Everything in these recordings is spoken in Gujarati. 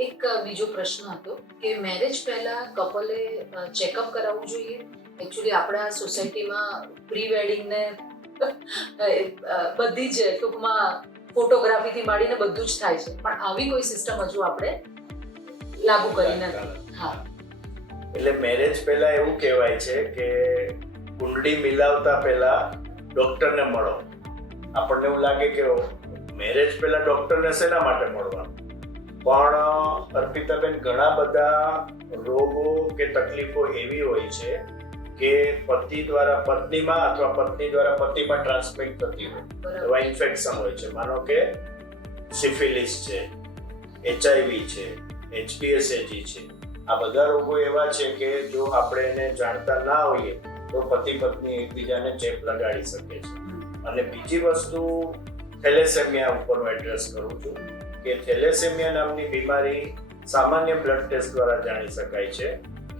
એક બીજો પ્રશ્ન હતો કે મેરેજ પહેલા કપલે ચેકઅપ કરાવવું જોઈએ. એકચ્યુઅલી આપણા સોસાયટીમાં પ્રી વેડિંગને બધી જ ટૂંકમાં ફોટોગ્રાફીથી માંડીને બધું જ થાય છે, પણ આવી કોઈ સિસ્ટમ હજુ આપણે લાગુ કરી નથી. હા, એટલે મેરેજ પહેલા એવું કહેવાય છે કે કુંડળી મિલાવતા પહેલા ડોક્ટરને મળો. આપણને એવું લાગે કે મેરેજ પહેલા ડોક્ટરને શેના માટે મળવાનું, પણ અર્પિતાબેન ઘણા બધા રોગો કે તકલીફો એવી હોય છે કે પતિ દ્વારા પત્નીમાં અથવા પત્ની દ્વારા પતિમાં ટ્રાન્સમિટ થતી હોય. એવા ઇન્ફેક્શન હોય છે, માનો કે સિફિલિસ છે, HIV છે, HPSAG છે. આ બધા રોગો એવા છે કે જો આપણે એને જાણતા ના હોઈએ તો પતિ પત્ની એકબીજાને ચેપ લગાડી શકે છે. અને બીજી વસ્તુ થેલેસેમિયા ઉપર હું એડ્રેસ કરું છું કે થેલેસેમિયા નામની બીમારી સામાન્ય બ્લડ ટેસ્ટ દ્વારા જાણી શકાય છે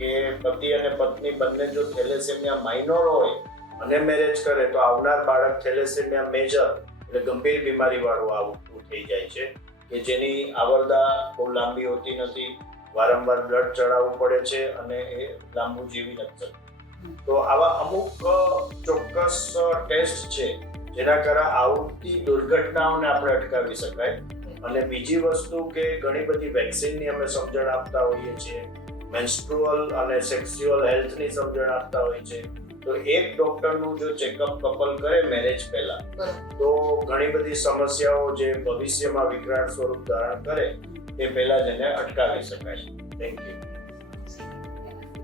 કે પતિ અને પત્ની બંને જો થેલેસેમિયા માઇનોર હોય અને મેરેજ કરે તો આવનાર બાળક થેલેસેમિયા મેજર એટલે ગંભીર બીમારી વાળું આવતું થઈ જાય છે કે જેની આવરદા બહુ લાંબી હોતી નથી, વારંવાર બ્લડ ચડાવવું પડે છે અને એ લાંબુ જીવી નથી શકતું. તો આવા અમુક ચોક્કસ ટેસ્ટ છે જેના કારણે આવતી દુર્ઘટનાઓને આપણે અટકાવી શકાય. અને બીજી વસ્તુ કે ઘણી બધી વેક્સિનની અમે સમજણ આપતા હોઈએ છીએ, મેન્સ્ટ્રુઅલ અને સેક્સ્યુઅલ હેલ્થની સમજણ આપતા હોઈએ છીએ. તો એક ડોક્ટરનું જો ચેકઅપ કપલ કરે મેરેજ પહેલા તો ઘણી બધી સમસ્યાઓ જે ભવિષ્યમાં વિકરાળ સ્વરૂપ ધારણ કરે તે પહેલા જ એને અટકાવી શકાય. Thank you.